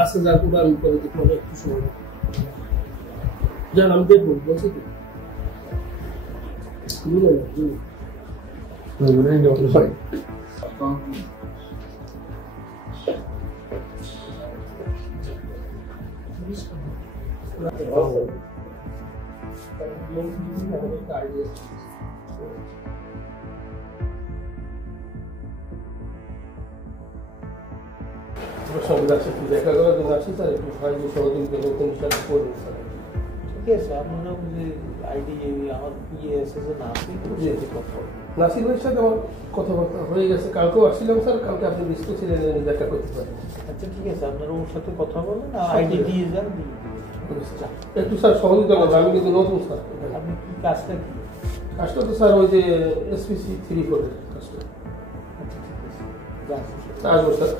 আজকে যা করবো আমি করে দেখবো একটু সময় জান আমি দেখবো বলছি দেখা করার জন্য আসছি স্যার একটু সাহায্য সহযোগিতা করতেন সাথে করবেন স্যার ঠিক আছে আপনারা যে আইডি আমার ইয়ে আছে যে নাসির ভাইয়ের সাথে আমার কথাবার্তা হয়ে গেছে কালকেও আসছিলাম স্যার কালকে আপনি ব্যস্ত ছিলেন দেখা করতে পারেন আচ্ছা ঠিক আছে আপনারা ওর সাথে কথা বলেন আইডি দিয়ে যান একটু স্যার সহযোগিতা করবেন আমি কিন্তু নতুন স্যার আপনি কি কাজটা কি কাজটা তো স্যার ওই যে SPC 3 করে কাজটা আচ্ছা ঠিক আছে আসবো স্যার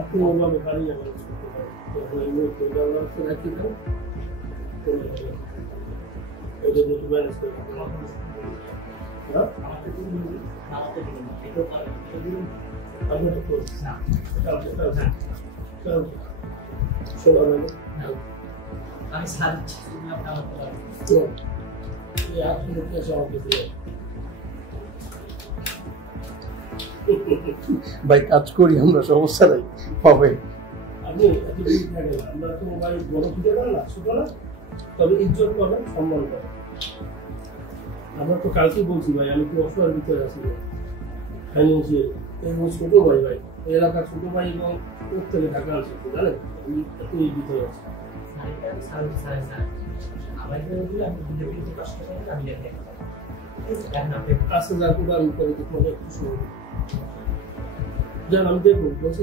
আপনি ওভাবে পারি যাবেন ভাই কাজ করি আমরা সমস্যা নাই হবে আপনি আমরা তো মোবাইল বড় দিতে পারি না ছোট না তবে ইজ্জত করেন সম্মান করেন আমরা তো কালকেই বলছি ভাই আমি তো অসহায়ের ভিতরে আছি ফাইন্যান্সিয়াল এবং ছোট ভাই এলাকার ছোট ভাই এবং প্রত্যেকে ঢাকা আছে জানেন আমি একটু এই ভিতরে আছি আজকে যা করবো আমি করে দেখবো একটু সময় জান আমি দেখবো বলছি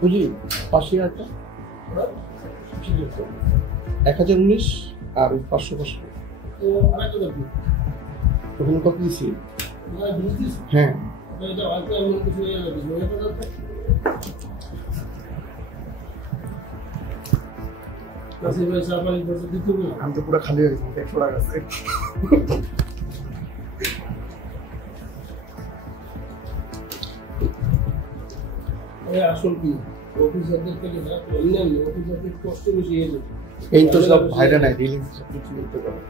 বুঝলি 5,000 1019 আর 500 ওখানে কত দিচ্ছি হ্যাঁ আমি তো পুরো খালি হয়ে গেছি 100 টাকা আছে আসল কি অফিসারদের থেকে অন্যান্য অফিসারদের কষ্ট বেশি এই তো সব ভাইরা নাই রিলিজ কিছু করতে পারে